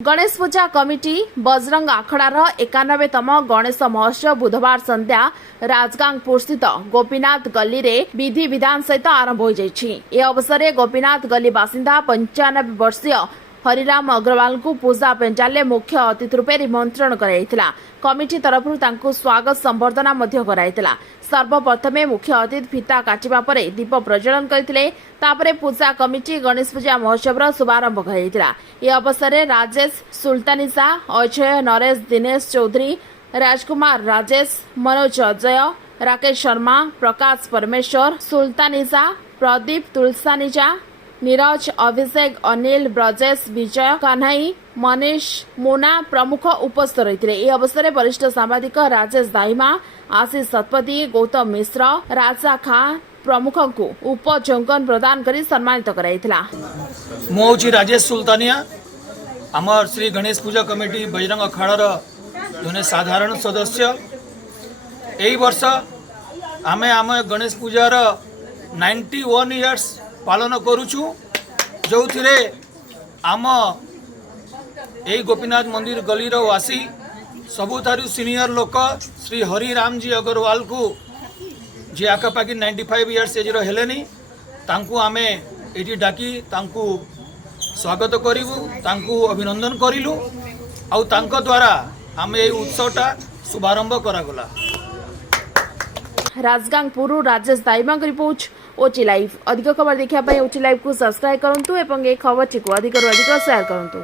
गणेश पूजा committee Bajrang आखड़ार 91तम Ganesh महोत्सव बुधवार संध्या राजगांगपुर स्थित गोपीनाथ गली रे विधि विधान सहित आरंभ हो जाइछि। ए अवसर में गोपीनाथ गली बासिंदा 95 वर्षीय हरिराम अग्रवाल को पूजा पेंडाल मुख्य अतिथि रूपे निमंत्रण कराइथिला। कमिटी तरफ तांको स्वागत संबर्धना मध्य कराइथिला। सर्वप्रथमे मुख्य अतिथि फीता काटिबा परे दीप प्रज्वलन करथिले। तापरे पूजा कमिटी गणेश पूजा महोत्सव शुभारंभ कराइथिला। ए अवसर में राजेश सुल्तानिसा, अजय नरेश, दिनेश चौधरी, राजकुमार राजेश, मनोज अजय, राकेश शर्मा, प्रकाश परमेश्वर, सुल्तानिसा, प्रदीप तुलसानिजा, नीरज, अभिषेक, अनिल, ब्रजेश, विजय, कन्हई, मनीष, मुना प्रमुख उपस्थित रही। यह अवसर में वरिष्ठ सांबादिक राजेश दाहिमा, आशीष शतपथी, गौतम मिश्र, राजा खां प्रमुख को उपजंकन प्रदान कर सम्मानित कराइथिला। मोची राजेश सुल्तानिया आमर श्री गणेश पूजा कमिटी बजरंग अखाड़ार जने साधारण सदस्य। यही वर्ष आमे आम गणेश पूजार 91 इयर्स पालन करुचु, जो थिरे आम यही गोपीनाथ मंदिर गलीर वासी सबुठारु सीनियर लोक श्री हरिराम जी अग्रवाल को जी आखापाखि 95 इयर्स एज हेलेनी तांकु आमे एटी डाकी तांकु स्वागत करिवु, तांकु अभिनंदन करिलु आउ तांको द्वारा आमे ए उत्सवटा शुभारंभ करागला। राजगांगपुर राजेश दाइमा रिपोर्ट ओटी लाइव। अधिक खबर देखा ओटी लाइव को सब्सक्राइब करंतु एवं ए खबर को अधिक शेयर करंतु।